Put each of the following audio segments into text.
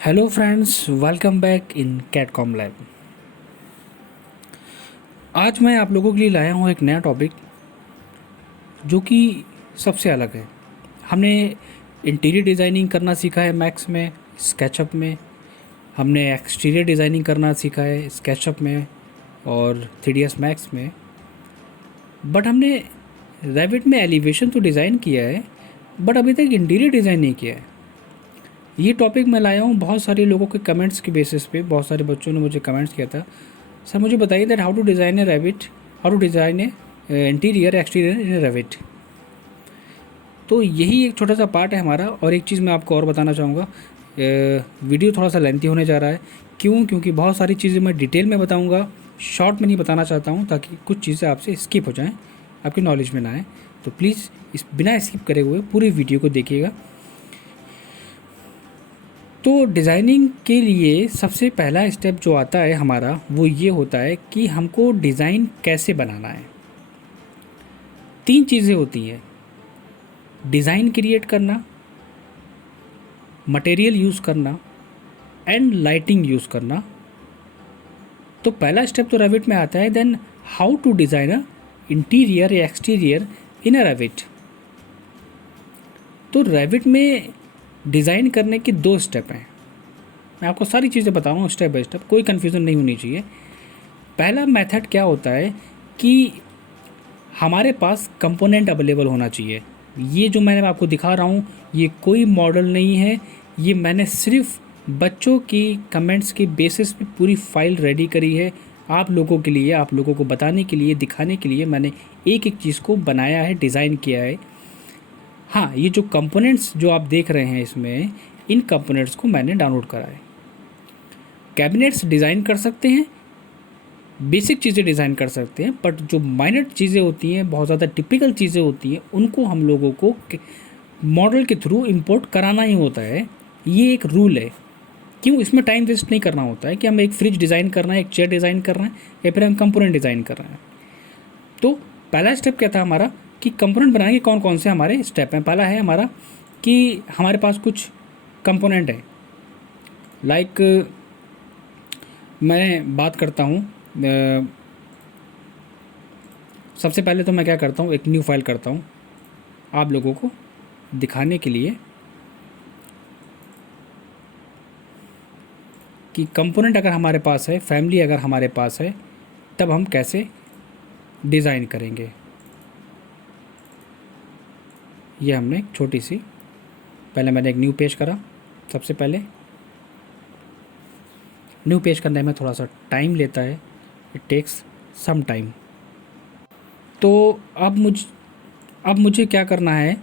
Hello friends, welcome back in कैटकॉम lab. आज मैं आप लोगों के लिए लाया हूँ एक नया टॉपिक जो कि सबसे अलग है। हमने इंटीरियर डिज़ाइनिंग करना सीखा है मैक्स में, स्केचअप में। हमने एक्सटीरियर डिज़ाइनिंग करना सीखा है स्केचअप में और 3ds मैक्स में। बट हमने रेविट में एलिवेशन तो डिज़ाइन किया है, बट अभी तक इंटीरियर डिज़ाइन नहीं किया है। ये टॉपिक मैं लाया हूँ बहुत सारे लोगों के कमेंट्स के बेसिस पे। बहुत सारे बच्चों ने मुझे कमेंट्स किया था, सर मुझे बताइए that how to design a Revit, how to design a interior exterior in Revit. तो यही एक छोटा सा पार्ट है हमारा। और एक चीज़ मैं आपको और बताना चाहूँगा, वीडियो थोड़ा सा लेंथी होने जा रहा है। क्योंकि बहुत सारी चीज़ें मैं डिटेल में बताऊँगा, शॉर्ट में नहीं बताना चाहता हूँ, ताकि कुछ चीज़ें आपसे स्किप हो जाएँ, आपकी नॉलेज में ना आए। तो प्लीज़ इस बिना स्किप करे हुए पूरी वीडियो को देखिएगा। तो डिज़ाइनिंग के लिए सबसे पहला स्टेप जो आता है हमारा, वो ये होता है कि हमको डिज़ाइन कैसे बनाना है। 3 चीज़ें होती हैं: डिज़ाइन क्रिएट करना, मटेरियल यूज़ करना एंड लाइटिंग यूज़ करना। तो पहला स्टेप तो रेविट में आता है। Then how to design a interior या एक्सटीरियर इन अ रेविट। तो रेविट में डिज़ाइन करने के 2 स्टेप हैं। मैं आपको सारी चीज़ें बताऊँगा स्टेप बाय स्टेप, कोई कन्फ्यूज़न नहीं होनी चाहिए। पहला मेथड क्या होता है कि हमारे पास कंपोनेंट अवेलेबल होना चाहिए। ये जो मैंने आपको दिखा रहा हूँ, ये कोई मॉडल नहीं है। ये मैंने सिर्फ बच्चों की कमेंट्स के बेसिस पे पूरी फाइल रेडी करी है आप लोगों के लिए, आप लोगों को बताने के लिए, दिखाने के लिए मैंने एक एक चीज़ को बनाया है, डिज़ाइन किया है। हाँ, ये जो कंपोनेंट्स जो आप देख रहे हैं इसमें, इन कंपोनेंट्स को मैंने डाउनलोड करा है। कैबिनेट्स डिज़ाइन कर सकते हैं, बेसिक चीज़ें डिज़ाइन कर सकते हैं, बट जो माइनर चीज़ें होती हैं, बहुत ज़्यादा टिपिकल चीज़ें होती हैं, उनको हम लोगों को मॉडल के थ्रू इंपोर्ट कराना ही होता है। ये एक रूल है। क्यों? इसमें टाइम वेस्ट नहीं करना होता है कि हम एक फ्रिज डिज़ाइन कर रहे हैं, एक चेयर डिज़ाइन कर रहे हैं, या फिर हम कंपोनेंट डिज़ाइन कर रहे हैं। तो पहला स्टेप क्या था हमारा कि कंपोनेंट बनाने के कौन कौन से हमारे स्टेप हैं। पहला है हमारा कि हमारे पास कुछ कंपोनेंट है। लाइक मैं बात करता हूँ, सबसे पहले तो मैं क्या करता हूँ, एक न्यू फाइल करता हूँ आप लोगों को दिखाने के लिए कि कंपोनेंट अगर हमारे पास है, फैमिली अगर हमारे पास है, तब हम कैसे डिज़ाइन करेंगे। ये हमने एक छोटी सी, पहले मैंने एक न्यू पेज करा। सबसे पहले न्यू पेज करने में थोड़ा सा टाइम लेता है, इट टेक्स सम टाइम। तो अब मुझे क्या करना है,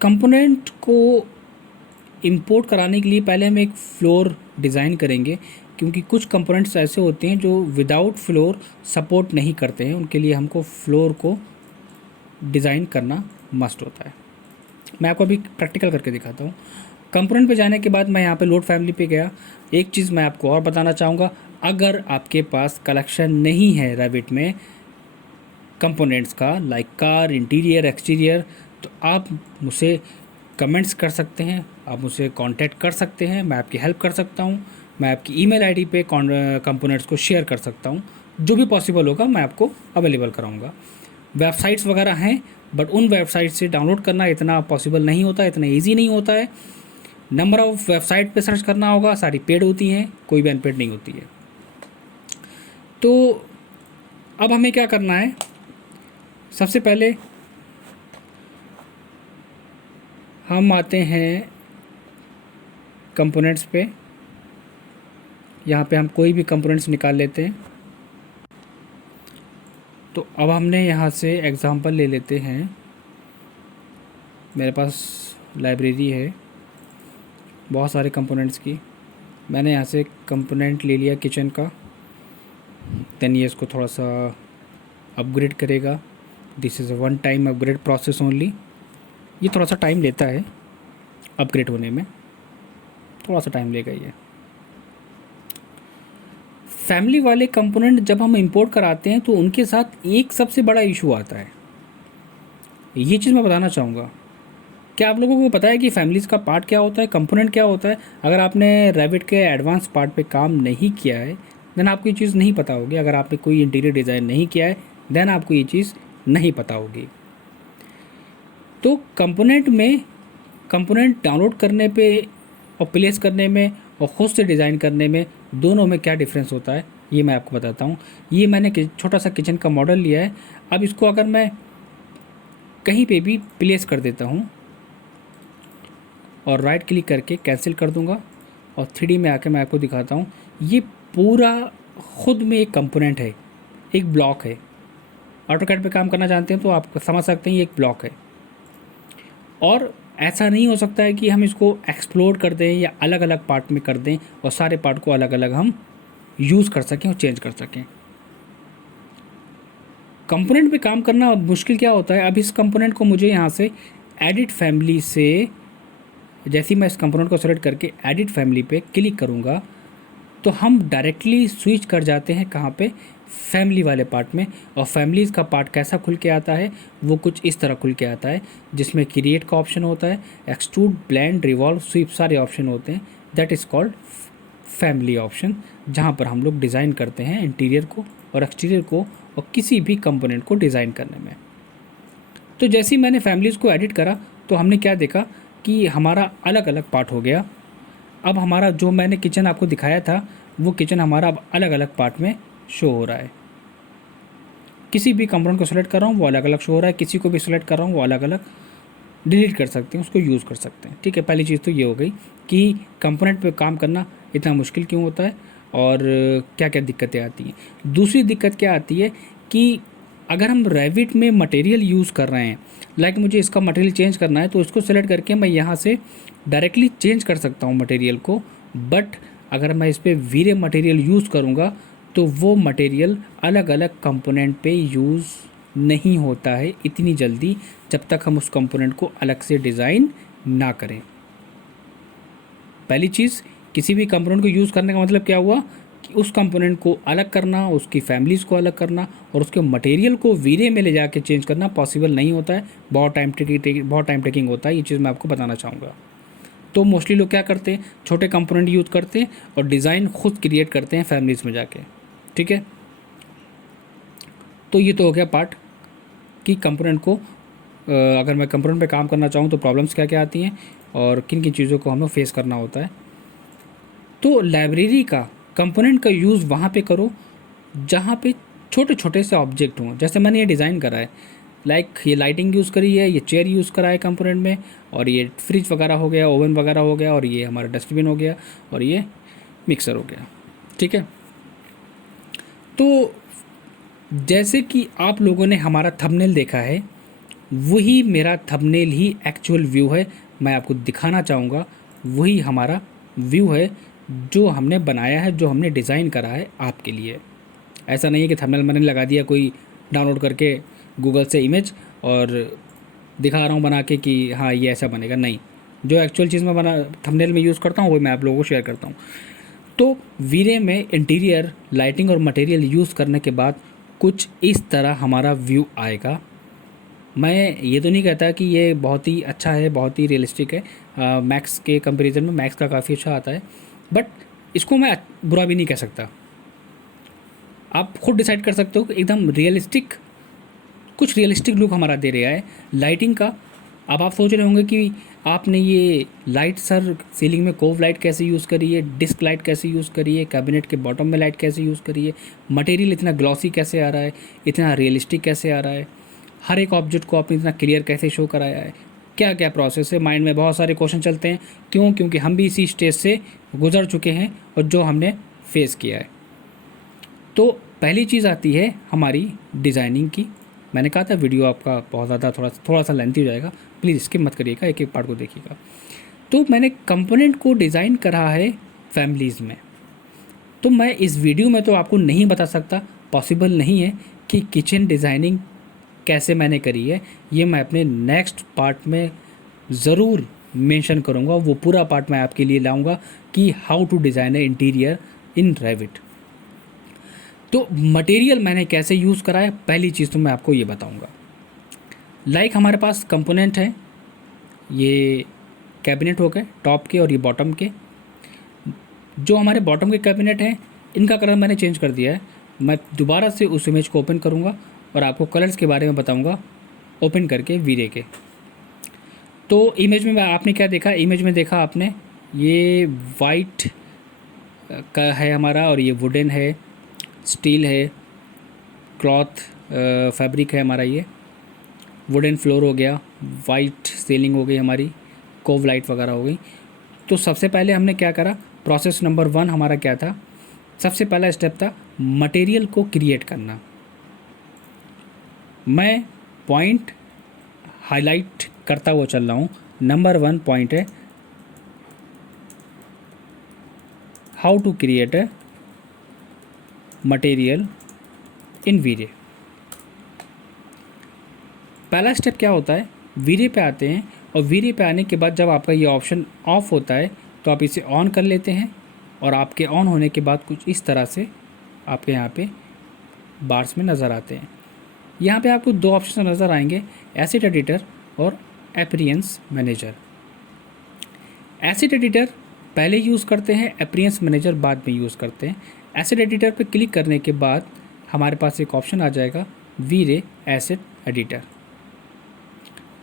कंपोनेंट को इंपोर्ट कराने के लिए पहले हम एक फ्लोर डिज़ाइन करेंगे, क्योंकि कुछ कंपोनेंट्स ऐसे होते हैं जो विदाउट फ्लोर सपोर्ट नहीं करते हैं। उनके लिए हमको फ्लोर को डिज़ाइन करना मस्ट होता है। मैं आपको अभी प्रैक्टिकल करके दिखाता हूँ। कंपोनेंट पे जाने के बाद मैं यहाँ पे लोड फैमिली पे गया। एक चीज़ मैं आपको और बताना चाहूँगा, अगर आपके पास कलेक्शन नहीं है रेविट में कंपोनेंट्स का, लाइक कार, इंटीरियर, एक्सटीरियर, तो आप मुझसे कमेंट्स कर सकते हैं, आप मुझसे कांटेक्ट कर सकते हैं, मैं आपकी हेल्प कर सकता हूँ। मैं आपकी ईमेल आईडी पे कंपोनेंट्स को शेयर कर सकता हूँ। जो भी पॉसिबल होगा मैं आपको अवेलेबल कराऊँगा। वेबसाइट्स वगैरह हैं, बट उन वेबसाइट से डाउनलोड करना इतना पॉसिबल नहीं होता, इतना ईजी नहीं होता है। नंबर ऑफ़ वेबसाइट पे सर्च करना होगा, सारी पेड होती हैं, कोई भी अनपेड नहीं होती है। तो अब हमें क्या करना है, सबसे पहले हम आते हैं कंपोनेंट्स पे। यहाँ पे हम कोई भी कंपोनेंट्स निकाल लेते हैं। तो अब हमने यहाँ से एग्ज़ाम्पल ले लेते हैं। मेरे पास लाइब्रेरी है बहुत सारे कंपोनेंट्स की। मैंने यहाँ से कंपोनेंट ले लिया किचन का। देन ये इसको थोड़ा सा अपग्रेड करेगा। This is a one time upgrade process only. ये थोड़ा सा टाइम लेता है अपग्रेड होने में, थोड़ा सा टाइम लेगा ये। फैमिली वाले कंपोनेंट जब हम इंपोर्ट कराते हैं तो उनके साथ एक सबसे बड़ा इशू आता है। ये चीज़ मैं बताना चाहूँगा क्या आप लोगों को पता है कि फैमिलीज़ का पार्ट क्या होता है, कंपोनेंट क्या होता है? अगर आपने रेविट के एडवांस पार्ट पे काम नहीं किया है देन आपको ये चीज़ नहीं पता होगी। अगर आपने कोई इंटीरियर डिज़ाइन नहीं किया है देन आपको ये चीज़ नहीं पता होगी। तो कंपोनेंट डाउनलोड करने पे और प्लेस करने में और ख़ुद से डिज़ाइन करने में, दोनों में क्या डिफरेंस होता है ये मैं आपको बताता हूँ। ये मैंने छोटा सा किचन का मॉडल लिया है। अब इसको अगर मैं कहीं पे भी प्लेस कर देता हूँ और राइट क्लिक करके कैंसिल कर दूंगा और 3D में आके मैं आपको दिखाता हूँ। ये पूरा खुद में एक कंपोनेंट है, एक ब्लॉक है। ऑटोकैड पे काम करना जानते हैं तो आप समझ सकते हैं ये एक ब्लॉक है। और ऐसा नहीं हो सकता है कि हम इसको एक्सप्लोर कर दें या अलग अलग पार्ट में कर दें और सारे पार्ट को अलग अलग हम यूज़ कर सकें और चेंज कर सकें। कंपोनेंट पे काम करना मुश्किल क्या होता है, अब इस कंपोनेंट को मुझे यहाँ से एडिट फैमिली से, जैसे ही मैं इस कंपोनेंट को सेलेक्ट करके एडिट फैमिली पे क्लिक करूँगा तो हम डायरेक्टली स्विच कर जाते हैं कहाँ पे, फैमिली वाले पार्ट में। और फैमिलीज़ का पार्ट कैसा खुल के आता है, वो कुछ इस तरह खुल के आता है, जिसमें क्रिएट का ऑप्शन होता है, एक्सट्रूड, ब्लेंड, रिवॉल्व, स्वीप सारे ऑप्शन होते हैं। That is called family option, जहाँ पर हम लोग डिज़ाइन करते हैं इंटीरियर को और एक्सटीरियर को और किसी भी कंपोनेंट को डिज़ाइन करने में। तो जैसे ही मैंने फैमिलीज़ को एडिट करा तो हमने क्या देखा कि हमारा अलग अलग पार्ट हो गया। अब हमारा जो मैंने किचन आपको दिखाया था वो किचन हमारा अब अलग अलग पार्ट में शो हो रहा है। किसी भी कंपोनेंट को सेलेक्ट कर रहा हूँ वो अलग अलग शो हो रहा है, किसी को भी सिलेक्ट कर रहा हूँ वो अलग अलग डिलीट कर सकते हैं, उसको यूज़ कर सकते हैं। ठीक है, पहली चीज़ तो ये हो गई कि कंपोनेंट पे काम करना इतना मुश्किल क्यों होता है और क्या क्या दिक्कतें आती हैं। दूसरी दिक्कत क्या आती है कि अगर हम रेविट में मटेरियल यूज़ कर रहे हैं, लाइक मुझे इसका मटेरियल चेंज करना है तो इसको सेलेक्ट करके मैं यहाँ से डायरेक्टली चेंज कर सकता हूँ मटेरियल को। बट अगर मैं इस पर वीरे मटेरियल यूज़ करूँगा तो वो मटेरियल अलग अलग कंपोनेंट पे यूज़ नहीं होता है इतनी जल्दी, जब तक हम उस कंपोनेंट को अलग से डिज़ाइन ना करें। पहली चीज़, किसी भी कंपोनेंट को यूज़ करने का मतलब क्या हुआ कि उस कंपोनेंट को अलग करना, उसकी फैमिलीज़ को अलग करना और उसके मटेरियल को वीरे में ले जाके चेंज करना पॉसिबल नहीं होता है, बहुत टाइम टेकिंग होता है। ये चीज़ मैं आपको बताना चाहूँगा। तो मोस्टली लोग क्या करते हैं, छोटे कंपोनेंट यूज़ करते हैं और डिज़ाइन खुद क्रिएट करते हैं फैमिलीज़ में जाके। ठीक है, तो ये तो हो गया पार्ट कि कंपोनेंट को अगर मैं कंपोनेंट पे काम करना चाहूँ तो प्रॉब्लम्स क्या क्या आती हैं और किन किन चीज़ों को हमें फेस करना होता है। तो लाइब्रेरी का कंपोनेंट का यूज़ वहाँ पे करो जहाँ पे छोटे छोटे से ऑब्जेक्ट हों। जैसे मैंने ये डिज़ाइन करा है, लाइक ये लाइटिंग यूज़ करी है, ये चेयर यूज़ करा है कंपोनेंट में, और ये फ्रिज वगैरह हो गया, ओवन वगैरह हो गया, और ये हमारा डस्टबिन हो गया, और ये मिक्सर हो गया। ठीक है, तो जैसे कि आप लोगों ने हमारा थंबनेल देखा है, वही मेरा थंबनेल ही एक्चुअल व्यू है। मैं आपको दिखाना चाहूँगा वही हमारा व्यू है जो हमने बनाया है, जो हमने डिज़ाइन करा है आपके लिए। ऐसा नहीं है कि थंबनेल मैंने लगा दिया कोई डाउनलोड करके गूगल से इमेज और दिखा रहा हूँ बना के कि हाँ ये ऐसा बनेगा। नहीं, जो एक्चुअल चीज़ मैं बना थंबनेल में यूज़ करता हूँ वही मैं आप लोगों को शेयर करता हूँ। तो वीरे में इंटीरियर, लाइटिंग और मटेरियल यूज़ करने के बाद कुछ इस तरह हमारा व्यू आएगा। मैं ये तो नहीं कहता कि ये बहुत ही अच्छा है, बहुत ही रियलिस्टिक है। मैक्स के कंपैरिजन में मैक्स का काफ़ी अच्छा आता है, बट इसको मैं बुरा भी नहीं कह सकता। आप खुद डिसाइड कर सकते हो कि एकदम रियलिस्टिक, कुछ रियलिस्टिक लुक हमारा दे रहा है लाइटिंग का। अब आप सोच रहे होंगे कि आपने ये लाइट सर सीलिंग में कोव लाइट कैसे यूज़ करी है, डिस्क लाइट कैसे यूज़ करी है, कैबिनेट के बॉटम में लाइट कैसे यूज़ करी है, मटेरियल इतना ग्लॉसी कैसे आ रहा है, इतना रियलिस्टिक कैसे आ रहा है, हर एक ऑब्जेक्ट को आपने इतना क्लियर कैसे शो कराया है, क्या क्या प्रोसेस है। माइंड में बहुत सारे क्वेश्चन चलते हैं। क्यों? क्योंकि हम भी इसी स्टेज से गुजर चुके हैं और जो हमने फेस किया है। तो पहली चीज़ आती है हमारी डिज़ाइनिंग की। मैंने कहा था वीडियो आपका बहुत ज़्यादा थोड़ा सा लेंथी हो जाएगा, प्लीज़ स्किप मत करिएगा, एक एक पार्ट को देखिएगा। तो मैंने कंपोनेंट को डिज़ाइन करा है फैमिलीज़ में। तो मैं इस वीडियो में तो आपको नहीं बता सकता, पॉसिबल नहीं है कि किचन डिज़ाइनिंग कैसे मैंने करी है। ये मैं अपने नेक्स्ट पार्ट में ज़रूर मेंशन करूँगा, वो पूरा पार्ट मैं आपके लिए लाऊंगा कि how to design a interior in Revit. तो मटेरियल मैंने कैसे यूज़ करा है, पहली चीज़ तो मैं आपको ये बताऊंगा। लाइक हमारे पास कंपोनेंट है, ये कैबिनेट हो गए टॉप के और ये बॉटम के। जो हमारे बॉटम के कैबिनेट हैं इनका कलर मैंने चेंज कर दिया है। मैं दोबारा से उस इमेज को ओपन करूँगा और आपको कलर्स के बारे में बताऊँगा ओपन करके वीरे के। तो इमेज में आपने क्या देखा, इमेज में देखा आपने ये वाइट का है हमारा और ये वुडन है, स्टील है, क्लॉथ फैब्रिक है हमारा, ये वुडन फ्लोर हो गया, वाइट सीलिंग हो गई हमारी, कोव लाइट वगैरह हो गई। तो सबसे पहले हमने क्या करा, प्रोसेस नंबर 1 हमारा क्या था, सबसे पहला स्टेप था मटेरियल को क्रिएट करना। मैं पॉइंट हाईलाइट करता हुआ चल रहा हूँ। नंबर 1 पॉइंट है how to create a material in V Ray. पहला स्टेप क्या होता है, वीरे पे आते हैं और वीरे पे आने के बाद जब आपका ये ऑप्शन ऑफ होता है तो आप इसे ऑन कर लेते हैं और आपके ऑन होने के बाद कुछ इस तरह से आपके यहाँ पे बार्स में नज़र आते हैं। यहाँ पे आपको 2 ऑप्शन नज़र आएंगे, एसेट एडिटर और अपीयरेंस मैनेजर। एसेट एडिटर पहले यूज़ करते हैं, अपीयरेंस मैनेजर बाद में यूज़ करते हैं। एसेट एडिटर पे क्लिक करने के बाद हमारे पास एक ऑप्शन आ जाएगा वीरे एसेट एडिटर।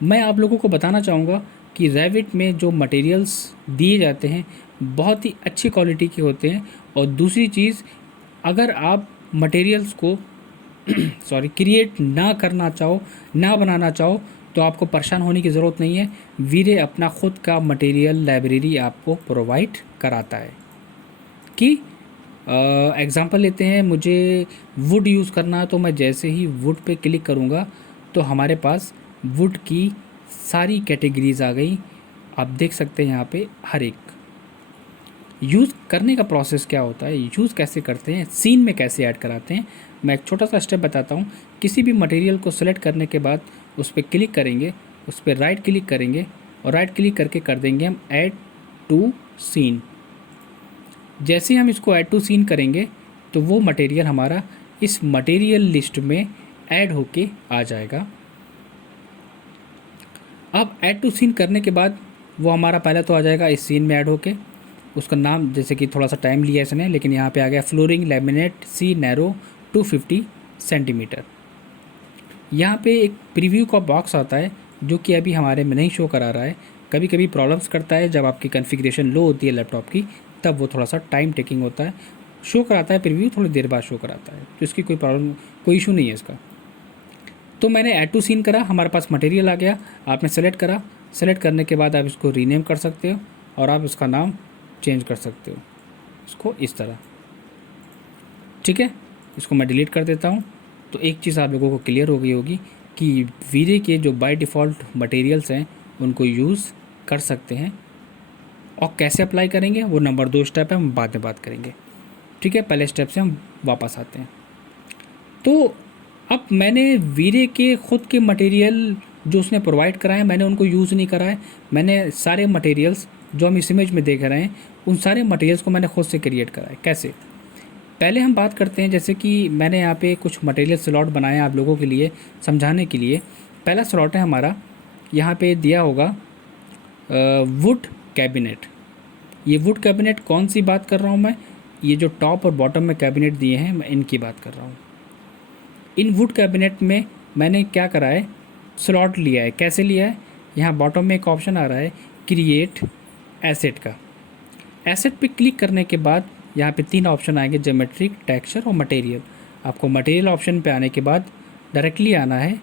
मैं आप लोगों को बताना चाहूँगा कि रेविट में जो मटेरियल्स दिए जाते हैं बहुत ही अच्छी क्वालिटी के होते हैं। और दूसरी चीज़, अगर आप मटेरियल्स को क्रिएट ना करना चाहो, ना बनाना चाहो, तो आपको परेशान होने की ज़रूरत नहीं है। वीरे अपना ख़ुद का मटेरियल लाइब्रेरी आपको प्रोवाइड कराता है। कि एग्ज़ाम्पल लेते हैं, मुझे वुड यूज़ करना है तो मैं जैसे ही वुड पे क्लिक करूँगा तो हमारे पास वुड की सारी कैटेगरीज आ गई। आप देख सकते हैं यहाँ पे हर एक। यूज़ करने का प्रोसेस क्या होता है, यूज़ कैसे करते हैं, सीन में कैसे ऐड कराते हैं, मैं एक छोटा सा स्टेप बताता हूँ। किसी भी मटेरियल को सेलेक्ट करने के बाद उस पर क्लिक करेंगे, उस पर राइट क्लिक करेंगे और राइट क्लिक करके कर देंगे हम ऐड टू सीन। जैसे हम इसको ऐड टू सीन करेंगे तो वो मटेरियल हमारा इस मटेरियल लिस्ट में ऐड होके आ जाएगा। अब ऐड टू सीन करने के बाद वो हमारा पहले तो आ जाएगा इस सीन में ऐड होके, उसका नाम जैसे कि थोड़ा सा टाइम लिया इसने, लेकिन यहाँ पे आ गया फ्लोरिंग लैमिनेट सी नैरो 250 सेंटीमीटर। यहाँ पे एक प्रीव्यू का बॉक्स आता है जो कि अभी हमारे में नहीं शो करा रहा है। कभी कभी प्रॉब्लम्स करता है, जब आपकी कॉन्फ़िगरेशन लो होती है लैपटॉप की तब वो थोड़ा सा टाइम टेकिंग होता है। शो कराता है प्रीव्यू, थोड़ी देर बाद शो कराता है, तो इसकी कोई प्रॉब्लम, कोई इशू नहीं है इसका। तो मैंने ऐड टू सीन करा, हमारे पास मटेरियल आ गया, आपने सेलेक्ट करा। सेलेक्ट करने के बाद आप इसको रीनेम कर सकते हो और आप इसका नाम चेंज कर सकते हो, इसको इस तरह। ठीक है, इसको मैं डिलीट कर देता हूँ। तो एक चीज़ आप लोगों को क्लियर हो गई होगी कि वीरे के जो बाय डिफ़ॉल्ट मटेरियल्स हैं उनको यूज़ कर सकते हैं। और कैसे अप्लाई करेंगे वो नंबर 2 स्टेप है, हम बाद में बात करेंगे। ठीक है, पहले स्टेप से हम वापस आते हैं। तो अब मैंने वीरे के ख़ुद के मटेरियल जो उसने प्रोवाइड कराए मैंने उनको यूज़ नहीं करा है। मैंने सारे मटेरियल्स जो हम इस इमेज में देख रहे हैं उन सारे मटेरियल्स को मैंने ख़ुद से क्रिएट करा है। कैसे, पहले हम बात करते हैं। जैसे कि मैंने यहाँ पे कुछ मटेरियल स्लॉट बनाए आप लोगों के लिए समझाने के लिए। पहला स्लॉट है हमारा, यहाँ पे दिया होगा वुड कैबिनेट। ये वुड कैबिनेट कौन सी बात कर रहा हूँ मैं, ये जो टॉप और बॉटम में कैबिनेट दिए हैं मैं इनकी बात कर रहा हूँ। इन वुड कैबिनेट में मैंने क्या करा है, स्लॉट लिया है। कैसे लिया है, यहाँ बॉटम में एक ऑप्शन आ रहा है क्रिएट एसेट का। एसेट पे क्लिक करने के बाद यहाँ पे 3 ऑप्शन आएंगे, ज्योमेट्रिक, टेक्सचर और मटेरियल। आपको मटेरियल ऑप्शन पे आने के बाद डायरेक्टली आना है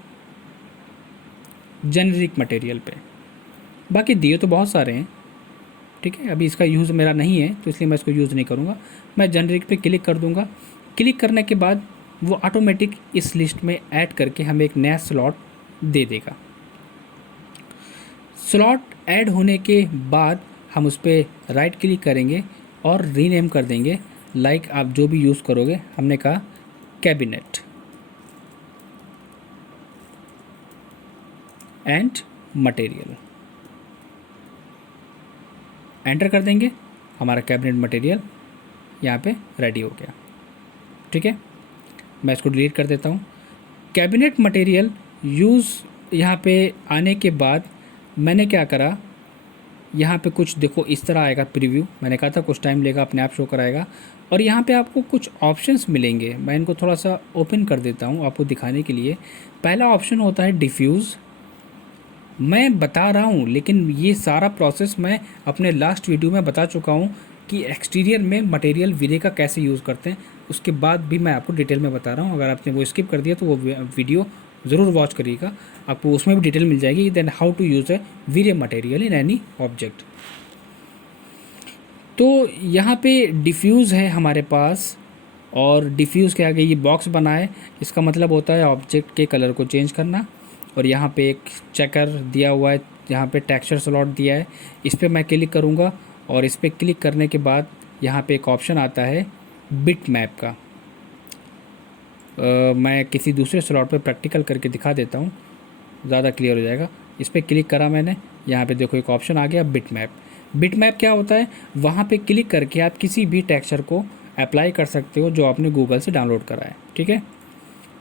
जेनेरिक मटेरियल पे। बाकी दिए तो बहुत सारे हैं, ठीक है, अभी इसका यूज़ मेरा नहीं है तो इसलिए मैं इसको यूज़ नहीं करूँगा। मैं जेनेरिक पे क्लिक कर दूँगा। क्लिक करने के बाद वो ऑटोमेटिक इस लिस्ट में ऐड करके हमें एक नया स्लॉट दे देगा। स्लॉट ऐड होने के बाद हम उस पर राइट क्लिक करेंगे और रीनेम कर देंगे। लाइक आप जो भी यूज़ करोगे, हमने कहा कैबिनेट एंड मटेरियल, एंटर कर देंगे। हमारा कैबिनेट मटेरियल यहाँ पे रेडी हो गया। ठीक है, मैं इसको डिलीट कर देता हूँ। कैबिनेट मटेरियल यूज़ यहाँ पे आने के बाद मैंने क्या करा, यहाँ पे कुछ देखो इस तरह आएगा प्रीव्यू, मैंने कहा था कुछ टाइम लेगा, अपने आप शो कराएगा। और यहाँ पे आपको कुछ ऑप्शंस मिलेंगे, मैं इनको थोड़ा सा ओपन कर देता हूँ आपको दिखाने के लिए। पहला ऑप्शन होता है डिफ्यूज़। मैं बता रहा हूँ लेकिन ये सारा प्रोसेस मैं अपने लास्ट वीडियो में बता चुका हूँ कि एक्सटीरियर में मटेरियल वीरे का कैसे यूज़ करते हैं, उसके बाद भी मैं आपको डिटेल में बता रहा हूँ। अगर आपने वो स्किप कर दिया तो वो वीडियो ज़रूर वॉच करिएगा, आपको उसमें भी डिटेल मिल जाएगी। Then how to use a V Ray material in any object. तो यहाँ पे डिफ्यूज़ है हमारे पास, और डिफ्यूज़ के आगे ये बॉक्स बना है, इसका मतलब होता है ऑब्जेक्ट के कलर को चेंज करना। और यहाँ पे एक चेकर दिया हुआ है, यहाँ पे टेक्सचर स्लॉट दिया है, इस पर मैं क्लिक करूँगा और इस पर क्लिक करने के बाद यहाँ पे एक ऑप्शन आता है बिट मैप का। मैं किसी दूसरे स्लॉट पे प्रैक्टिकल करके दिखा देता हूँ, ज़्यादा क्लियर हो जाएगा। इस पर क्लिक करा मैंने, यहाँ पे देखो एक ऑप्शन आ गया बिट मैप। बिट मैप क्या होता है, वहाँ पे क्लिक करके आप किसी भी टेक्सचर को अप्लाई कर सकते हो जो आपने गूगल से डाउनलोड करा है, ठीक है।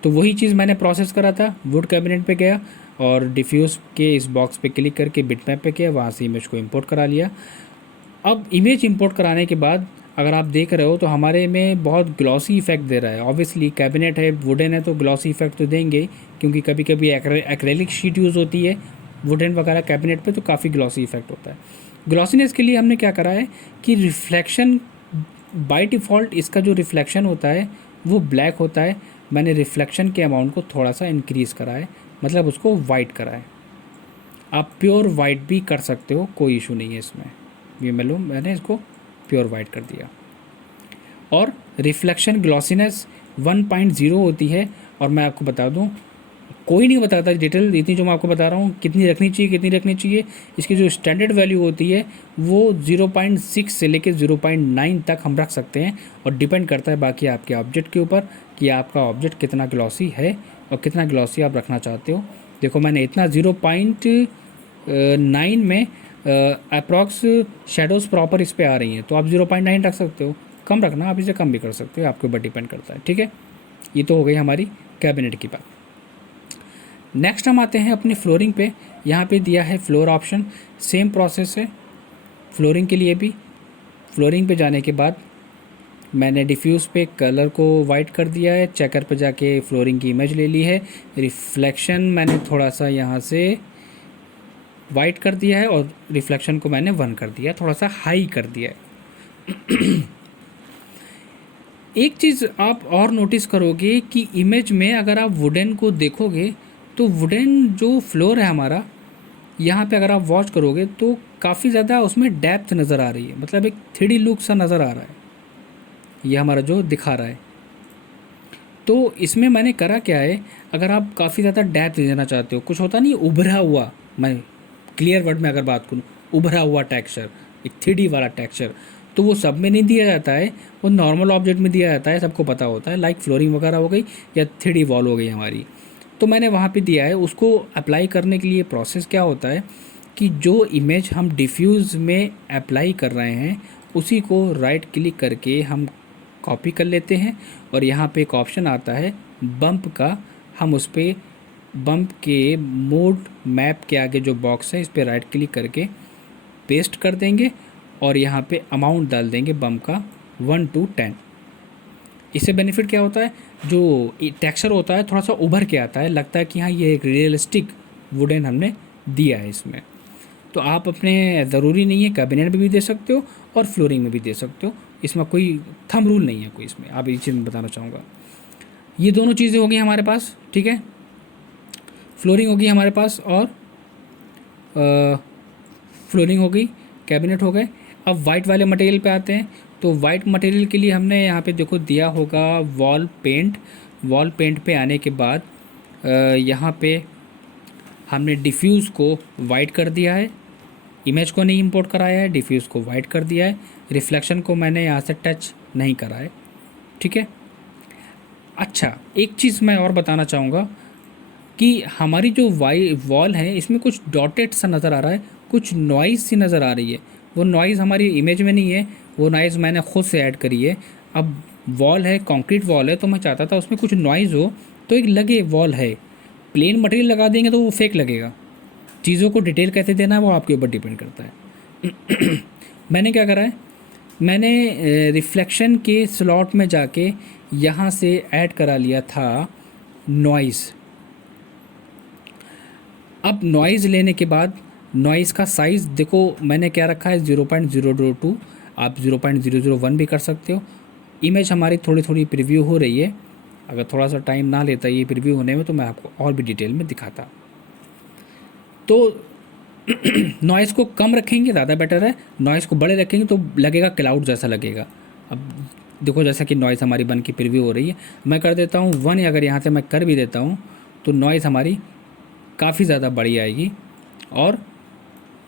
तो वही चीज़ मैंने प्रोसेस करा था, वुड कैबिनेट पे गया और डिफ्यूज़ के इस बॉक्स पे क्लिक करके बिट मैप पे किया, वहाँ से इमेज को इंपोर्ट करा लिया। अब इमेज इंपोर्ट कराने के बाद अगर आप देख रहे हो तो हमारे में बहुत ग्लॉसी इफेक्ट दे रहा है। ऑब्वियसली कैबिनेट है, वुडन है, तो ग्लॉसी इफेक्ट तो देंगे, क्योंकि कभी कभी एक्रेलिक शीट यूज़ होती है वुडन वगैरह कैबिनेट पे, तो काफ़ी ग्लॉसी इफेक्ट होता है। ग्लॉसीनेस के लिए हमने क्या करा है कि रिफ्लेक्शन बाय डिफ़ॉल्ट इसका जो रिफ्लेक्शन होता है वो ब्लैक होता है, मैंने रिफ्लेक्शन के अमाउंट को थोड़ा सा इंक्रीज़ करा है, मतलब उसको वाइट करा है। आप प्योर वाइट भी कर सकते हो, कोई इशू नहीं है इसमें। ये मैंने इसको प्योर वाइट कर दिया। और रिफ्लेक्शन ग्लॉसीनेस 1.0 होती है, और मैं आपको बता दूं कोई नहीं बताता डिटेल, इतनी जो मैं आपको बता रहा हूँ कितनी रखनी चाहिए कितनी रखनी चाहिए। इसकी जो स्टैंडर्ड वैल्यू होती है वो 0.6 से लेकर 0.9 तक हम रख सकते हैं, और डिपेंड करता है बाकी आपके ऑब्जेक्ट के ऊपर कि आपका ऑब्जेक्ट कितना ग्लॉसी है और कितना ग्लॉसी आप रखना चाहते हो। देखो मैंने इतना 0.9 में अप्रॉक्स शेडोज़ प्रॉपर इस पर आ रही हैं, तो आप 0.9 रख सकते हो, कम रखना आप इसे कम भी कर सकते हो, आपके ऊपर डिपेंड करता है, ठीक है। ये तो हो गई हमारी कैबिनेट की बात। नेक्स्ट हम आते हैं अपनी फ्लोरिंग पे। यहाँ पे दिया है फ्लोर ऑप्शन, सेम प्रोसेस है फ्लोरिंग के लिए भी। फ्लोरिंग पे जाने के बाद मैंने डिफ्यूज़ पे कलर को वाइट कर दिया है, चेकर पे जाके फ्लोरिंग की इमेज ले ली है, रिफ्लेक्शन मैंने थोड़ा सा यहाँ से वाइट कर दिया है और रिफ्लेक्शन को मैंने 1 कर दिया, थोड़ा सा हाई कर दिया है। एक चीज़ आप और नोटिस करोगे कि इमेज में अगर आप वुडन को देखोगे तो वुडन जो फ्लोर है हमारा, यहाँ पे अगर आप वॉच करोगे तो काफ़ी ज़्यादा उसमें डेप्थ नज़र आ रही है, मतलब एक 3D लुक सा नज़र आ रहा है ये हमारा जो दिखा रहा है। तो इसमें मैंने करा क्या है, अगर आप काफ़ी ज़्यादा डेप्थ देना चाहते हो, कुछ होता नहीं उभरा हुआ, मैं क्लियर वर्ड में अगर बात करूँ, उभरा हुआ टेक्सचर, एक 3D वाला टेक्सचर, तो वो सब में नहीं दिया जाता है, वो नॉर्मल ऑब्जेक्ट में दिया जाता है, सबको पता होता है, लाइक फ्लोरिंग वगैरह हो गई या 3D वॉल हो गई हमारी। तो मैंने वहाँ पे दिया है। उसको अप्लाई करने के लिए प्रोसेस क्या होता है कि जो इमेज हम डिफ्यूज़ में अप्लाई कर रहे हैं उसी को राइट क्लिक करके हम कॉपी कर लेते हैं, और यहाँ पे एक ऑप्शन आता है बम्प का, हम उस पर बम्प के मोड मैप के आगे जो बॉक्स है इस पर राइट क्लिक करके पेस्ट कर देंगे, और यहाँ पे अमाउंट डाल देंगे बम्प का 1 to 10। इससे बेनिफिट क्या होता है, जो टेक्सचर होता है थोड़ा सा उभर के आता है, लगता है कि हाँ ये एक रियलिस्टिक वुडन हमने दिया है इसमें। तो आप अपने ज़रूरी नहीं है कैबिनेट में भी दे सकते हो और फ्लोरिंग में भी दे सकते हो, इसमें कोई थंब रूल नहीं है कोई इसमें, आप ये चीज़ बताना चाहूँगा। ये दोनों चीज़ें हो गई हमारे पास, ठीक है। फ्लोरिंग होगी हमारे पास और फ्लोरिंग हो गई, कैबिनेट हो गए। अब वाइट वाले मटेरियल पे आते हैं। तो वाइट मटेरियल के लिए हमने यहाँ पे देखो दिया होगा वॉल पेंट। वॉल पेंट पे आने के बाद यहाँ पे हमने डिफ्यूज़ को वाइट कर दिया है, इमेज को नहीं इंपोर्ट कराया है, डिफ्यूज़ को वाइट कर दिया है, रिफ्लेक्शन को मैंने यहाँ से टच नहीं करा है, ठीक है। अच्छा, एक चीज़ मैं और बताना चाहूँगा कि हमारी जो वॉल है इसमें कुछ डॉटेड सा नज़र आ रहा है, कुछ नॉइज़ सी नज़र आ रही है। वो नॉइज़ हमारी इमेज में नहीं है, वो नॉइज़ मैंने खुद से ऐड करी है। अब वॉल है, कंक्रीट वॉल है, तो मैं चाहता था उसमें कुछ नॉइज़ हो तो एक लगे वॉल है। प्लेन मटेरियल लगा देंगे तो वो फेक लगेगा, चीज़ों को डिटेल कैसे देना है वो आपके ऊपर डिपेंड करता है। मैंने क्या करा है, मैंने रिफ्लेक्शन के स्लॉट में जाके यहाँ से ऐड करा लिया था नॉइज़। अब नॉइज़ लेने के बाद नॉइज़ का साइज़ देखो मैंने क्या रखा है 0.002, आप 0.001 भी कर सकते हो। इमेज हमारी थोड़ी थोड़ी प्रीव्यू हो रही है, अगर थोड़ा सा टाइम ना लेता ये प्रीव्यू होने में तो मैं आपको और भी डिटेल में दिखाता। तो नॉइज़ को कम रखेंगे ज़्यादा बेटर है, नॉइज़ को बड़े रखेंगे तो लगेगा क्लाउड जैसा लगेगा। अब देखो जैसा कि नॉइज़ हमारी बन की प्रीव्यू हो रही है, मैं कर देता हूँ 1, अगर यहाँ से मैं कर भी देता हूँ तो नॉइज़ हमारी काफ़ी ज़्यादा बड़ी आएगी और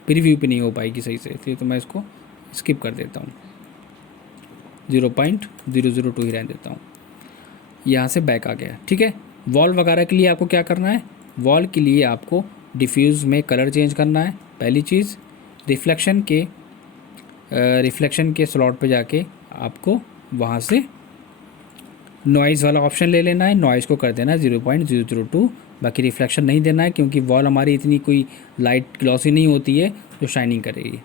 प्रीव्यू पे नहीं हो पाएगी सही से, इसलिए तो मैं इसको स्किप कर देता हूँ, 0.002 ही रहने देता हूँ। यहाँ से बैक आ गया, ठीक है। वॉल वगैरह के लिए आपको क्या करना है, वॉल के लिए आपको डिफ्यूज़ में कलर चेंज करना है पहली चीज़। रिफ्लेक्शन के स्लॉट पे जाके आपको वहाँ से नॉइज़ वाला ऑप्शन ले लेना है, नॉइज़ को कर देना है 0.002। बाकी रिफ्लेक्शन नहीं देना है क्योंकि वॉल हमारी इतनी कोई लाइट ग्लॉसी नहीं होती है जो शाइनिंग करेगी।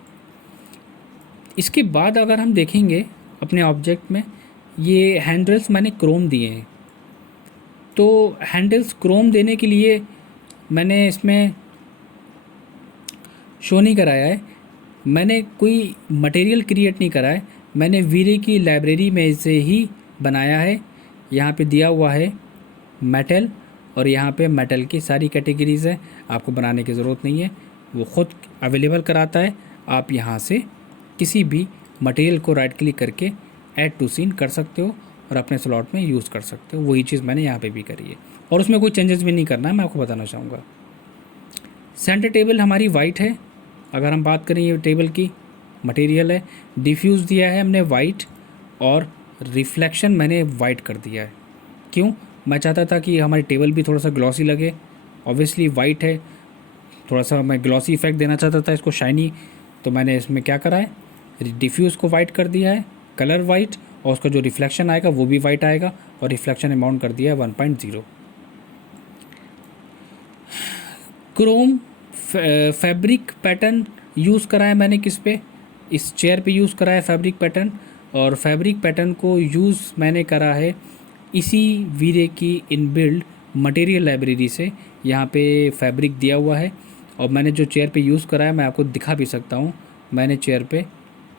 इसके बाद अगर हम देखेंगे अपने ऑब्जेक्ट में, ये हैंडल्स मैंने क्रोम दिए हैं, तो हैंडल्स क्रोम देने के लिए मैंने इसमें शो नहीं कराया है, मैंने कोई मटेरियल क्रिएट नहीं करा है, मैंने वीरे की लाइब्रेरी में से ही बनाया है। यहाँ पे दिया हुआ है मेटल और यहाँ पे मेटल की सारी कैटेगरीज़ है, आपको बनाने की ज़रूरत नहीं है, वो ख़ुद अवेलेबल कराता है। आप यहाँ से किसी भी मटेरियल को राइट क्लिक करके ऐड टू सीन कर सकते हो और अपने स्लॉट में यूज़ कर सकते हो। वही चीज़ मैंने यहाँ पे भी करी है और उसमें कोई चेंजेस भी नहीं करना है, मैं आपको बताना चाहूँगा। सेंटर टेबल हमारी वाइट है, अगर हम बात करें ये टेबल की मटेरियल है। डिफ्यूज़ दिया है हमने वाइट और रिफ्लेक्शन मैंने वाइट कर दिया है। क्यों, मैं चाहता था कि हमारी टेबल भी थोड़ा सा ग्लॉसी लगे, ऑब्वियसली वाइट है, थोड़ा सा मैं ग्लॉसी इफेक्ट देना चाहता था इसको शाइनी, तो मैंने इसमें क्या करा है, डिफ्यूज़ को वाइट कर दिया है, कलर वाइट, और उसका जो रिफ्लेक्शन आएगा वो भी वाइट आएगा और रिफ्लेक्शन अमाउंट कर दिया है 1.0। क्रोम फैब्रिक पैटर्न यूज़ करा है मैंने किस पे, इस चेयर पे यूज़ करा है फैब्रिक पैटर्न, और फैब्रिक पैटर्न को यूज़ मैंने करा है इसी वीरे की इनबिल्ड मटेरियल लाइब्रेरी से। यहाँ पे फैब्रिक दिया हुआ है और मैंने जो चेयर पे यूज़ करा है मैं आपको दिखा भी सकता हूँ। मैंने चेयर पे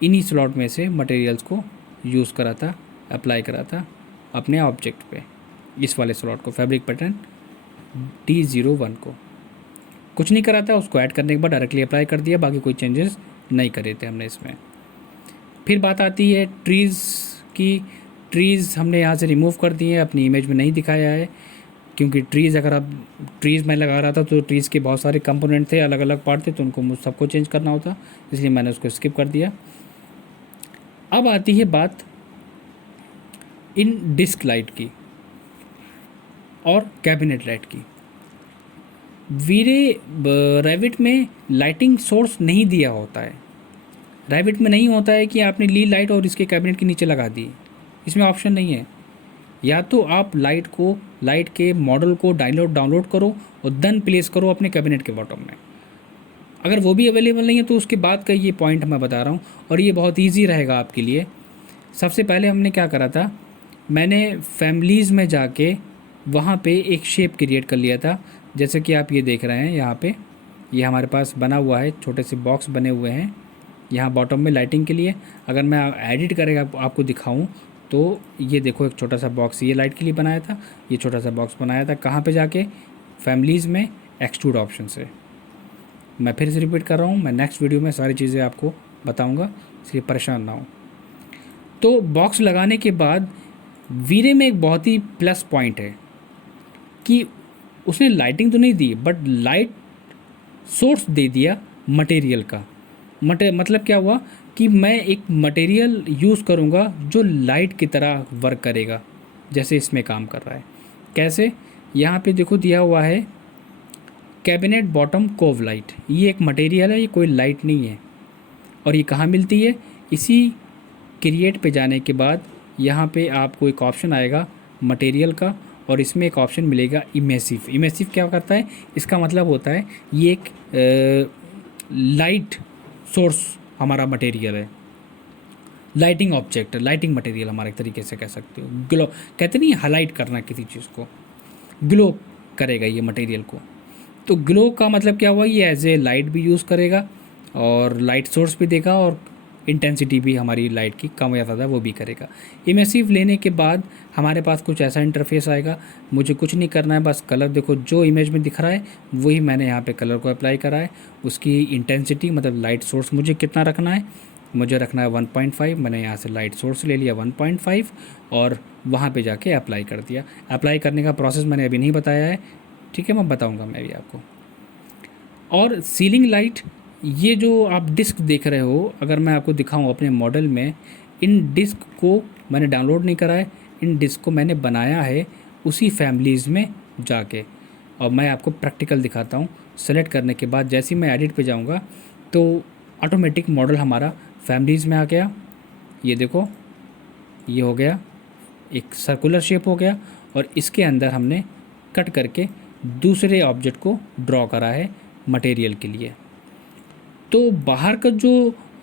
इन्हीं स्लॉट में से मटेरियल्स को यूज़ करा था, अप्लाई करा था अपने ऑब्जेक्ट पे, इस वाले स्लॉट को, फैब्रिक पैटर्न D01 को कुछ नहीं करा था, उसको ऐड करने के बाद डायरेक्टली अप्लाई कर दिया, बाकी कोई चेंजेस नहीं करे थे हमने इसमें। फिर बात आती है ट्रीज़ की। ट्रीज़ हमने यहाँ से रिमूव कर दिए हैं, अपनी इमेज में नहीं दिखाया है क्योंकि ट्रीज़ अगर आप ट्रीज़ मैं लगा रहा था तो ट्रीज़ के बहुत सारे कंपोनेंट थे, अलग अलग पार्ट थे, तो उनको मुझ सबको चेंज करना होता, इसलिए मैंने उसको स्किप कर दिया। अब आती है बात इन डिस्क लाइट की और कैबिनेट लाइट की। वीरे रेविट में लाइटिंग सोर्स नहीं दिया होता है, रेविट में नहीं होता है कि आपने ली लाइट और इसके कैबिनेट के नीचे लगा दी, इसमें ऑप्शन नहीं है। या तो आप लाइट के मॉडल को डाउनलोड करो और देन प्लेस करो अपने कैबिनेट के बॉटम में। अगर वो भी अवेलेबल नहीं है तो उसके बाद का ये पॉइंट मैं बता रहा हूँ और ये बहुत ईजी रहेगा आपके लिए। सबसे पहले हमने क्या करा था, मैंने फैमिलीज़ में जाके वहाँ पे एक शेप क्रिएट कर लिया था, जैसे कि आप ये देख रहे हैं यहाँ पे, ये हमारे पास बना हुआ है, छोटे से बॉक्स बने हुए हैं यहाँ बॉटम में लाइटिंग के लिए। अगर मैं एडिट करेगा आपको दिखाऊं तो ये देखो एक छोटा सा बॉक्स ये लाइट के लिए बनाया था, ये छोटा सा बॉक्स बनाया था कहाँ पे जाके, फैमिलीज़ में एक्सट्रूड ऑप्शन से। मैं फिर से रिपीट कर रहा हूँ, मैं नेक्स्ट वीडियो में सारी चीज़ें आपको बताऊँगा, इसलिए परेशान ना हो। तो बॉक्स लगाने के बाद वीरे में एक बहुत ही प्लस पॉइंट है कि उसने लाइटिंग तो नहीं दी बट लाइट सोर्स दे दिया मटेरियल का। मतलब क्या हुआ कि मैं एक मटेरियल यूज़ करूँगा जो लाइट की तरह वर्क करेगा, जैसे इसमें काम कर रहा है। कैसे, यहाँ पे देखो दिया हुआ है कैबिनेट बॉटम कोव लाइट, ये एक मटेरियल है, ये कोई लाइट नहीं है। और ये कहाँ मिलती है, इसी क्रिएट पे जाने के बाद यहाँ पे आपको एक ऑप्शन आएगा मटेरियल का और इसमें एक ऑप्शन मिलेगा इमेसिव। इमेसिव क्या करता है, इसका मतलब होता है ये एक लाइट सोर्स हमारा मटेरियल है, लाइटिंग ऑब्जेक्ट, लाइटिंग मटेरियल हमारा एक तरीके से कह सकते हो। ग्लो कहते नहीं, हाईलाइट करना किसी चीज़ को, ग्लो करेगा ये मटेरियल को। तो ग्लो का मतलब क्या हुआ, ये एज ए लाइट भी यूज़ करेगा और लाइट सोर्स भी देगा और इंटेंसिटी भी हमारी लाइट की कम या ज़्यादा वो भी करेगा। इमेसिव लेने के बाद हमारे पास कुछ ऐसा इंटरफेस आएगा, मुझे कुछ नहीं करना है, बस कलर देखो जो इमेज में दिख रहा है वही मैंने यहाँ पे कलर को अप्लाई करा है। उसकी इंटेंसिटी मतलब लाइट सोर्स मुझे कितना रखना है, मुझे रखना है 1.5, मैंने यहाँ से लाइट सोर्स ले लिया 1.5 और वहाँ पे जाके अप्लाई कर दिया। अप्लाई करने का प्रोसेस मैंने अभी नहीं बताया है, ठीक है, मैं बताऊँगा मैं भी आपको। और सीलिंग लाइट, ये जो आप डिस्क देख रहे हो, अगर मैं आपको दिखाऊं अपने मॉडल में, इन डिस्क को मैंने डाउनलोड नहीं करा है, इन डिस्क को मैंने बनाया है उसी फैमिलीज़ में जाके, और मैं आपको प्रैक्टिकल दिखाता हूँ। सेलेक्ट करने के बाद जैसे ही मैं एडिट पे जाऊँगा तो ऑटोमेटिक मॉडल हमारा फैमिलीज़ में आ गया। ये देखो, ये हो गया, एक सर्कुलर शेप हो गया और इसके अंदर हमने कट करके दूसरे ऑब्जेक्ट को ड्रॉ करा है मटेरियल के लिए। तो बाहर का जो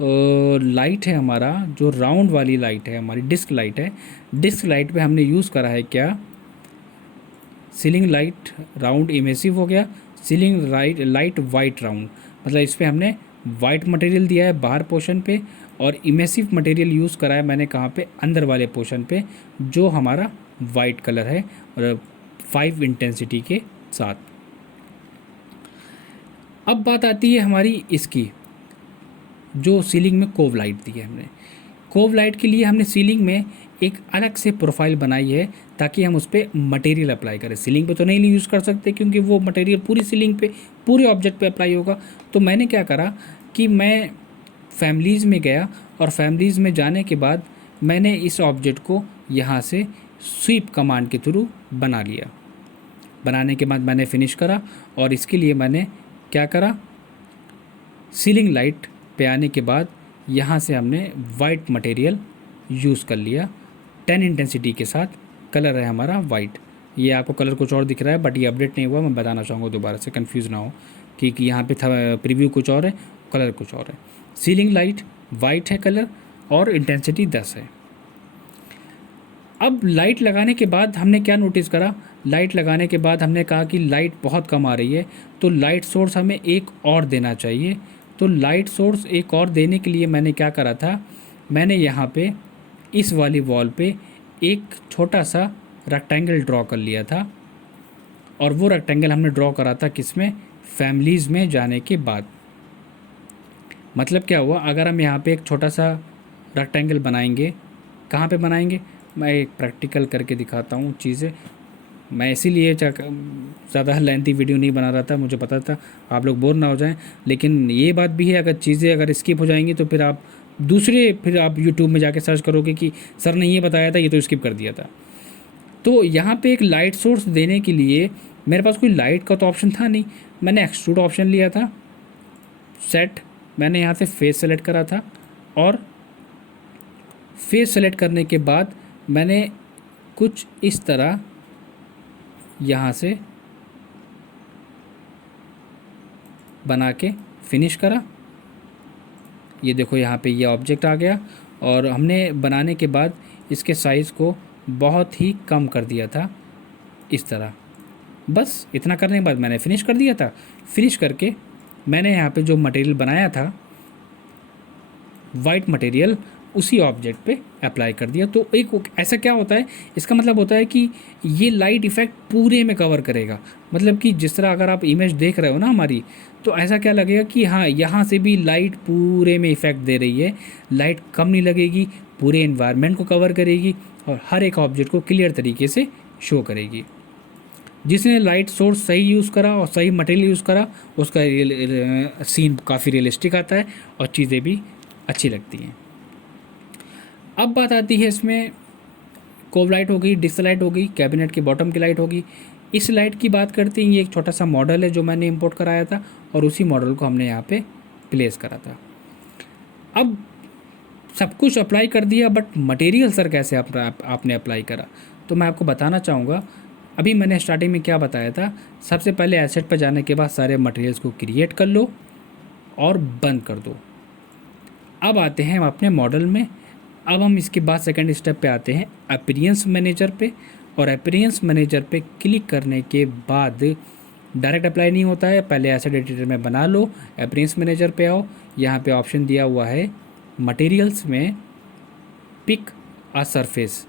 लाइट है हमारा, जो राउंड वाली लाइट है हमारी, डिस्क लाइट है, डिस्क लाइट पे हमने यूज़ करा है क्या, सीलिंग लाइट राउंड इमेसिव हो गया, सीलिंग लाइट वाइट राउंड, मतलब इस पर हमने वाइट मटेरियल दिया है बाहर पोर्शन पे और इमेसिव मटेरियल यूज़ करा है मैंने कहाँ पे, अंदर वाले पोर्शन पे, जो हमारा वाइट कलर है और 5 इंटेंसिटी के साथ। अब बात आती है हमारी इसकी, जो सीलिंग में कोव लाइट दी है हमने। कोव लाइट के लिए हमने सीलिंग में एक अलग से प्रोफाइल बनाई है ताकि हम उस पर मटेरियल अप्लाई करें। सीलिंग पे तो नहीं यूज़ कर सकते क्योंकि वो मटेरियल पूरी सीलिंग पे, पूरे ऑब्जेक्ट पे अप्लाई होगा। तो मैंने क्या करा कि मैं फैमिलीज़ में गया और फैमिलीज़ में जाने के बाद मैंने इस ऑब्जेक्ट को यहाँ से स्वीप कमांड के थ्रू बना लिया। बनाने के बाद मैंने फिनिश करा और इसके लिए मैंने क्या करा, सीलिंग लाइट पे आने के बाद यहाँ से हमने वाइट मटेरियल यूज़ कर लिया 10 इंटेंसिटी के साथ। कलर है हमारा वाइट। ये आपको कलर कुछ और दिख रहा है बट ये अपडेट नहीं हुआ, मैं बताना चाहूँगा दोबारा से, कंफ्यूज ना हो कि यहाँ पे था प्रीव्यू कुछ और है, कलर कुछ और है। सीलिंग लाइट वाइट है कलर और इंटेंसिटी 10 है। अब लाइट लगाने के बाद हमने क्या नोटिस करा, लाइट लगाने के बाद हमने कहा कि लाइट बहुत कम आ रही है, तो लाइट सोर्स हमें एक और देना चाहिए। तो लाइट सोर्स एक और देने के लिए मैंने क्या करा था, मैंने यहाँ पे इस वाली वॉल पे एक छोटा सा रेक्टेंगल ड्रॉ कर लिया था और वो रेक्टेंगल हमने ड्रॉ करा था किसमें, फैमिलीज़ में जाने के बाद। मतलब क्या हुआ, अगर हम यहाँ पे एक छोटा सा रेक्टेंगल बनाएंगे, कहाँ पे बनाएंगे, मैं एक प्रैक्टिकल करके दिखाता हूँ चीज़ें। मैं इसीलिए ज़्यादा लेंथी वीडियो नहीं बना रहा था, मुझे पता था आप लोग बोर ना हो जाएं, लेकिन ये बात भी है अगर चीज़ें अगर स्किप हो जाएंगी तो फिर आप यूट्यूब में जाके सर्च करोगे कि सर ने ये बताया था, ये तो स्किप कर दिया था। तो यहाँ पे एक लाइट सोर्स देने के लिए मेरे पास कोई लाइट का तो ऑप्शन था नहीं, मैंने एक्सट्रूड ऑप्शन लिया था। सेट, मैंने यहाँ से फेस सेलेक्ट करा था और फेस सेलेक्ट करने के बाद मैंने कुछ इस तरह यहाँ से बना के फिनिश करा। ये देखो यहाँ पे ये ऑब्जेक्ट आ गया और हमने बनाने के बाद इसके साइज़ को बहुत ही कम कर दिया था इस तरह। बस इतना करने के बाद मैंने फ़िनिश कर दिया था। फिनिश करके मैंने यहाँ पे जो मटेरियल बनाया था वाइट मटेरियल, उसी ऑब्जेक्ट पे अप्लाई कर दिया। तो एक ऐसा क्या होता है, इसका मतलब होता है कि ये लाइट इफ़ेक्ट पूरे में कवर करेगा। मतलब कि जिस तरह अगर आप इमेज देख रहे हो ना हमारी, तो ऐसा क्या लगेगा कि हाँ यहाँ से भी लाइट पूरे में इफ़ेक्ट दे रही है, लाइट कम नहीं लगेगी, पूरे एनवायरनमेंट को कवर करेगी और हर एक ऑब्जेक्ट को क्लियर तरीके से शो करेगी। जिसने लाइट सोर्स सही यूज़ करा और सही मटेरियल यूज़ करा उसका सीन काफ़ी रियलिस्टिक आता है और चीज़ें भी अच्छी लगती हैं। अब बात आती है इसमें कोव लाइट हो गई, डिस्क लाइट हो गई, कैबिनेट के बॉटम की लाइट होगी। इस लाइट की बात करते हैं, ये एक छोटा सा मॉडल है जो मैंने इंपोर्ट कराया था और उसी मॉडल को हमने यहाँ पे प्लेस करा था। अब सब कुछ अप्लाई कर दिया बट मटेरियल सर कैसे आपने अप्लाई करा, तो मैं आपको बताना चाहूँगा। अभी मैंने स्टार्टिंग में क्या बताया था, सबसे पहले एसेट पर जाने के बाद सारे मटेरियल्स को क्रिएट कर लो और बंद कर दो। अब आते हैं हम अपने मॉडल में। अब हम इसके बाद सेकंड स्टेप पे आते हैं अपीयरेंस मैनेजर पे, और अपीयरेंस मैनेजर पे क्लिक करने के बाद डायरेक्ट अप्लाई नहीं होता है, पहले एसेट एडिटर में बना लो, अपीयरेंस मैनेजर पे आओ, यहाँ पे ऑप्शन दिया हुआ है मटेरियल्स में पिक अ सरफेस।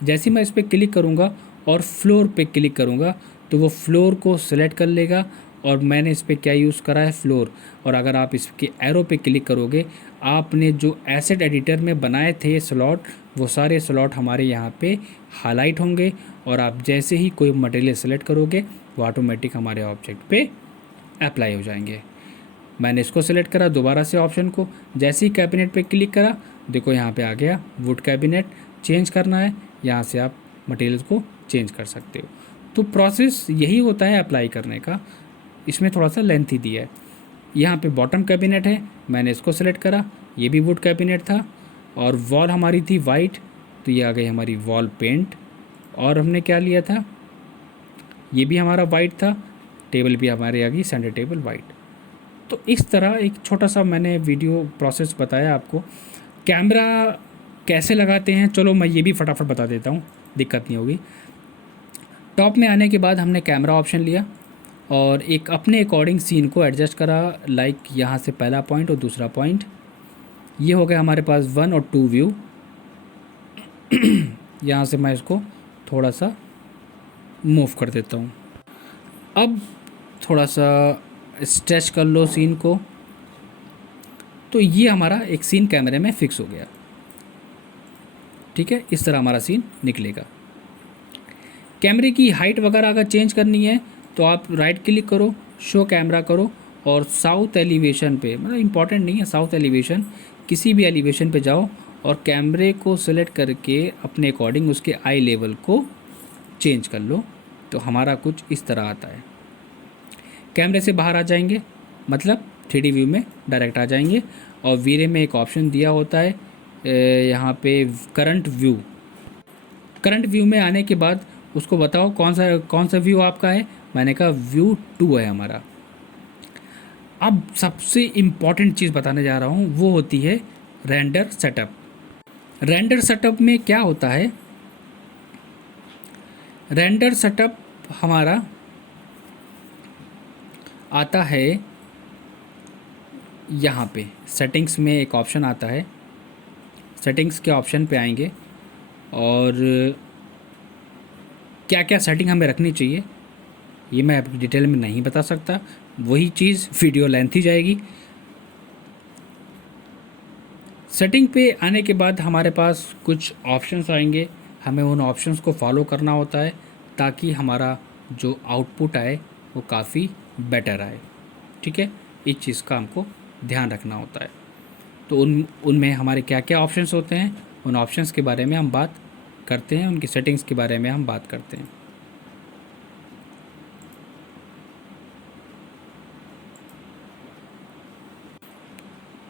जैसे मैं इस पर क्लिक करूँगा और फ्लोर पे क्लिक करूँगा तो वो फ्लोर को सिलेक्ट कर लेगा, और मैंने इस पर क्या यूज़ करा है, फ्लोर। और अगर आप इसके एरो पे क्लिक करोगे, आपने जो एसेट एडिटर में बनाए थे स्लॉट, वो सारे स्लॉट हमारे यहाँ पे हाईलाइट होंगे, और आप जैसे ही कोई मटेरियल सेलेक्ट करोगे वो ऑटोमेटिक हमारे ऑब्जेक्ट पे अप्लाई हो जाएंगे। मैंने इसको सेलेक्ट करा दोबारा से ऑप्शन को, जैसे ही कैबिनेट पे क्लिक करा, देखो यहाँ पे आ गया वुड कैबिनेट। चेंज करना है, यहाँ से आप मटेरियल्स को चेंज कर सकते हो। तो प्रोसेस यही होता है अप्लाई करने का, इसमें थोड़ा सा लेंथी दिया है। यहाँ पे बॉटम कैबिनेट है, मैंने इसको सेलेक्ट करा, ये भी वुड कैबिनेट था, और वॉल हमारी थी वाइट, तो ये आ गई हमारी वॉल पेंट। और हमने क्या लिया था, ये भी हमारा वाइट था, टेबल भी हमारी आ गई सेंटर टेबल वाइट। तो इस तरह एक छोटा सा मैंने वीडियो प्रोसेस बताया आपको। कैमरा कैसे लगाते हैं, चलो मैं ये भी फटाफट बता देता हूँ, दिक्कत नहीं होगी। टॉप में आने के बाद हमने कैमरा ऑप्शन लिया और एक अपने अकॉर्डिंग सीन को एडजस्ट करा, लाइक यहाँ से पहला पॉइंट और दूसरा पॉइंट, ये हो गया हमारे पास 1 और 2 व्यू। यहाँ से मैं इसको थोड़ा सा मूव कर देता हूँ। अब थोड़ा सा स्ट्रेच कर लो सीन को, तो ये हमारा एक सीन कैमरे में फिक्स हो गया। ठीक है, इस तरह हमारा सीन निकलेगा। कैमरे की हाइट वगैरह अगर चेंज करनी है तो आप राइट क्लिक करो, शो कैमरा करो, और साउथ एलिवेशन पे, मतलब इम्पॉर्टेंट नहीं है, साउथ एलिवेशन, किसी भी एलिवेशन पे जाओ और कैमरे को सेलेक्ट करके अपने अकॉर्डिंग उसके आई लेवल को चेंज कर लो, तो हमारा कुछ इस तरह आता है। कैमरे से बाहर आ जाएंगे, मतलब 3D व्यू में डायरेक्ट आ जाएंगे, और वीरे में एक ऑप्शन दिया होता है यहाँ पे करंट व्यू। करंट व्यू में आने के बाद उसको बताओ कौन सा व्यू आपका है, मैंने कहा व्यू 2 है हमारा। अब सबसे इम्पॉर्टेंट चीज़ बताने जा रहा हूँ, वो होती है रेंडर सेटअप। रेंडर सेटअप में क्या होता है, रेंडर सेटअप हमारा आता है यहाँ पे सेटिंग्स में एक ऑप्शन आता है, सेटिंग्स के ऑप्शन पे आएंगे, और क्या क्या सेटिंग हमें रखनी चाहिए ये मैं आपकी डिटेल में नहीं बता सकता, वही चीज़ वीडियो लेंथी जाएगी। सेटिंग पे आने के बाद हमारे पास कुछ ऑप्शंस आएंगे, हमें उन ऑप्शंस को फॉलो करना होता है ताकि हमारा जो आउटपुट आए वो काफ़ी बेटर आए। ठीक है, इस चीज़ का हमको ध्यान रखना होता है। तो उनमें हमारे क्या क्या ऑप्शंस होते हैं, उन ऑप्शंस के बारे में हम बात करते हैं, उनकी सेटिंग्स के बारे में हम बात करते हैं।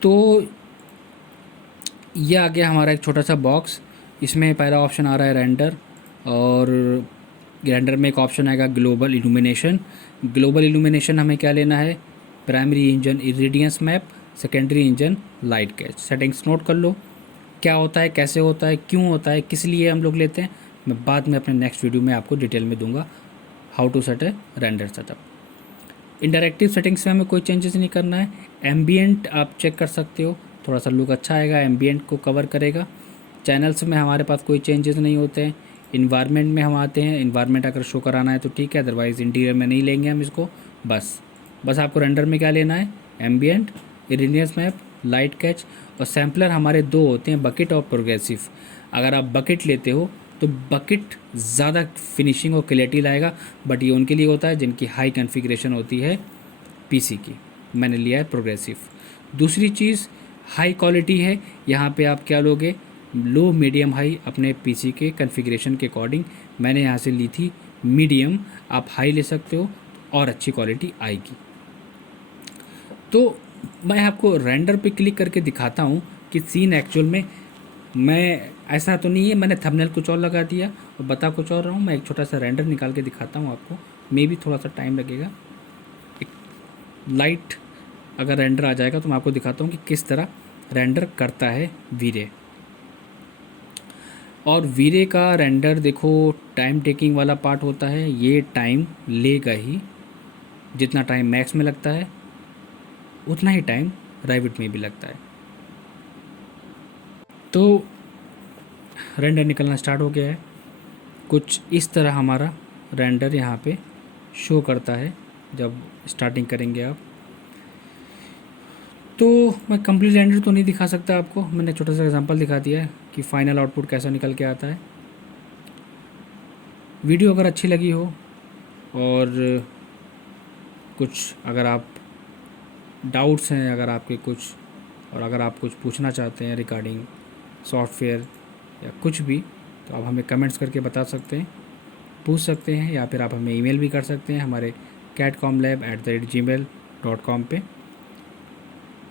तो ये आ गया हमारा एक छोटा सा बॉक्स, इसमें पहला ऑप्शन आ रहा है रेंडर, और रेंडर में एक ऑप्शन आएगा ग्लोबल इल्यूमिनेशन। ग्लोबल इल्यूमिनेशन हमें क्या लेना है, primary engine irradiance map, secondary engine light catch. Settings note कर लो क्या होता है, कैसे होता है, क्यों होता है, किस लिए हम लोग लेते हैं, मैं बाद में अपने नेक्स्ट वीडियो में आपको डिटेल में दूंगा how to set a render setup. Interactive settings में हमें कोई चेंजेस नहीं करना है। एम्बियंट आप चेक कर सकते हो, थोड़ा सा लुक अच्छा आएगा, एम्बियंट को कवर करेगा। चैनल्स में हमारे पास कोई चेंजेस नहीं होते हैं। इन्वायरमेंट में हम आते हैं, इन्वायरमेंट अगर शो कराना है तो ठीक है, अदरवाइज़ इंटीरियर में नहीं लेंगे हम इसको। बस आपको रेंडर में क्या लेना है, ambient, irradiance map, light catch, और सैम्पलर हमारे 2 होते हैं, बकेट और प्रोग्रेसिव। अगर आप बकेट लेते हो तो बकेट ज़्यादा फिनिशिंग और क्लैरिटी लाएगा, बट ये उनके लिए होता है जिनकी हाई कॉन्फ़िगरेशन होती है पीसी की। मैंने लिया है प्रोग्रेसिव। दूसरी चीज़ हाई क्वालिटी है, यहाँ पे आप क्या लोगे, लो मीडियम हाई, अपने पीसी के कॉन्फ़िगरेशन के अकॉर्डिंग मैंने यहाँ से ली थी मीडियम, आप हाई ले सकते हो और अच्छी क्वालिटी आएगी। तो मैं आपको रेंडर पे क्लिक करके दिखाता हूँ कि सीन एक्चुअल में, मैं ऐसा तो नहीं है मैंने थंबनेल कुछ और लगा दिया तो बता कुछ और रहा हूँ, मैं एक छोटा सा रेंडर निकाल के दिखाता हूँ आपको, मे भी थोड़ा सा टाइम लगेगा। एक लाइट अगर रेंडर आ जाएगा तो मैं आपको दिखाता हूँ कि किस तरह रेंडर करता है वीरे। और वीरे का रेंडर देखो टाइम टेकिंग वाला पार्ट होता है, ये टाइम लेगा ही, जितना टाइम मैक्स में लगता है उतना ही टाइम राइविट में भी लगता है। तो रेंडर निकलना स्टार्ट हो गया है, कुछ इस तरह हमारा रेंडर यहाँ पे शो करता है जब स्टार्टिंग करेंगे आप। तो मैं कंप्लीट रेंडर तो नहीं दिखा सकता आपको, मैंने छोटा सा एग्जांपल दिखा दिया है कि फाइनल आउटपुट कैसा निकल के आता है। वीडियो अगर अच्छी लगी हो और कुछ अगर आप डाउट्स हैं अगर आपके कुछ, और अगर आप कुछ पूछना चाहते हैं रिगार्डिंग सॉफ्टवेयर या कुछ भी, तो आप हमें कमेंट्स करके बता सकते हैं, पूछ सकते हैं, या फिर आप हमें ईमेल भी कर सकते हैं हमारे catcomlab@gmail.com पे।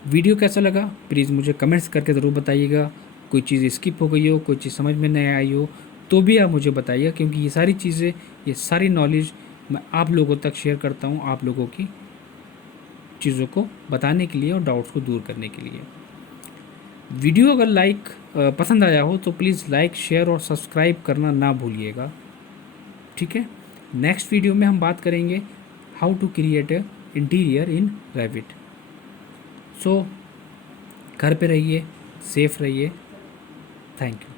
वीडियो कैसा लगा प्लीज़ मुझे कमेंट्स करके ज़रूर बताइएगा। कोई चीज़ स्किप हो गई हो, कोई चीज़ समझ में नहीं आई हो, तो भी आप मुझे बताइएगा, क्योंकि ये सारी चीज़ें, ये सारी नॉलेज मैं आप लोगों तक शेयर करता हूँ, आप लोगों की चीज़ों को बताने के लिए और डाउट्स को दूर करने के लिए। वीडियो अगर पसंद आया हो तो प्लीज़ लाइक, शेयर और सब्सक्राइब करना ना भूलिएगा, ठीक है। नेक्स्ट वीडियो में हम बात करेंगे how to create a interior in Revit. So घर पे रहिए, सेफ रहिए, थैंक यू।